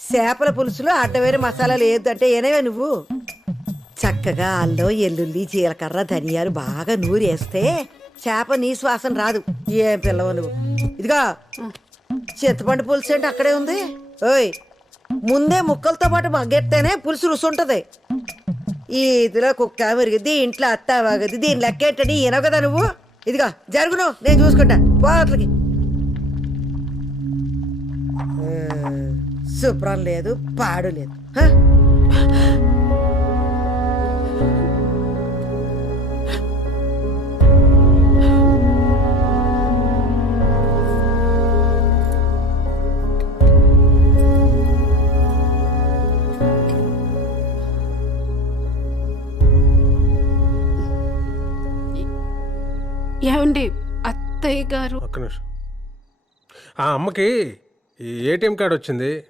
చేపల పులుసులో అడ్డమైన మసాలాలు ఏదంటే ఏనవే నువ్వు చక్కగా అల్లం ఎల్లుల్లి జీలకర్ర ధనియాలు బాగా నూరేస్తే చేప నీ శ్వాసన రాదు. ఏం పిల్లవు నువ్వు. ఇదిగా చింతపండు పులుసు ఏంటి అక్కడే ఉంది. ఓయ్ ముందే ముక్కలతో పాటు మగ్గెత్తేనే పులుసు రుచి ఉంటది. ఈ ఇదిలో కుక్క మెరిగిద్ది, ఇంట్లో అత్త వాగది, దీని లెక్కేంటని ఈనవు కదా నువ్వు. ఇదిగా జరుగును, నేను చూసుకుంటా పోట్లకి. శుభ్రం లేదు, పాడు లేదు. హ? ఏమండి అత్తయ్య గారు ఒక్క నిమిషం. ఆ అమ్మకి ఈ ఏటీఎం కార్డు వచ్చింది,